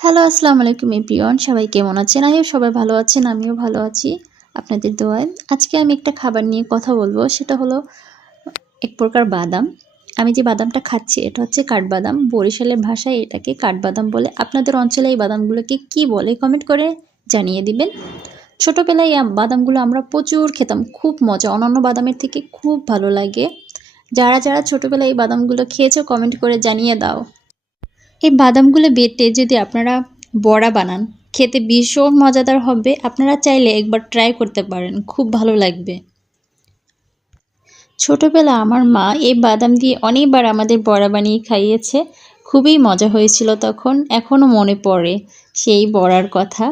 Hello, আসসালামু আলাইকুম everyone. সবাই কেমন আছেন? আমিও সবাই ভালো আছেন, আমিও ভালো আছি আপনাদের দোয়ায়। আজকে আমি একটা খাবার নিয়ে কথা বলব, সেটা হলো এক প্রকার বাদাম। আমি যে বাদামটা খাচ্ছি, এটা হচ্ছে কাঠবাদাম। বরিশালের ভাষায় এটাকে কাঠবাদাম বলে। আপনাদের অঞ্চলে এই বাদামগুলোকে কি বলে কমেন্ট করে জানিয়ে দিবেন। ছোটোবেলায় এই বাদামগুলো আমরা প্রচুর খেতাম, খুব মজা। অন্যান্য বাদামের থেকে খুব ভালো লাগে। যারা যারা ছোটোবেলায় এই বাদামগুলো খেয়েছো, কমেন্ট করে জানিয়ে দাও। এই বাদামগুলো বেটে যদি আপনারা বড়া বানান, খেতে ভীষণ মজাদার হবে। আপনারা চাইলে একবার ট্রাই করতে পারেন, খুব ভালো লাগবে। ছোটোবেলা আমার মা এই বাদাম দিয়ে অনেকবার আমাদের বড়া বানিয়ে খাইয়েছে। খুবই মজা হয়েছিল তখন এখনও মনে পড়ে সেই বড়ার কথা,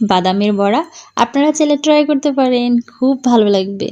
বাদামের বড়া। আপনারা চাইলে ট্রাই করতে পারেন, খুব ভালো লাগবে।